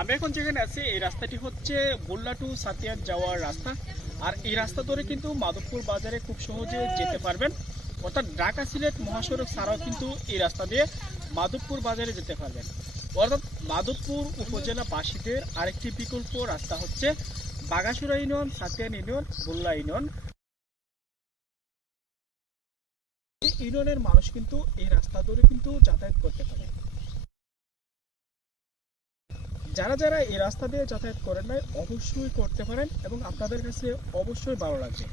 আমি এখন যেখানে আছি, এই রাস্তাটি হচ্ছে বল্লা টু সাতিয়ার যাওয়ার রাস্তা। আর এই রাস্তা ধরে কিন্তু মাধবপুর বাজারে খুব সহজে যেতে পারবেন। অর্থাৎ ঢাকা সিলেট মহাসড়ক ছাড়াও কিন্তু এই রাস্তা দিয়ে মাধবপুর বাজারে যেতে পারবেন। অর্থাৎ মাধবপুর উপজেলা বাসীদের আরেকটি বিকল্প রাস্তা হচ্ছে Bagasura union, Satian union Balla union. ইউনিয়নের মানুষ কিন্তু এই রাস্তা ধরে কিন্তু যাতায়াত করতে পারে। যারা যারা এই রাস্তা দিয়ে যাতায়াত করেন নাই, অবশ্যই করতে পারেন এবং আপনাদের কাছে অবশ্যই ভালো লাগবে।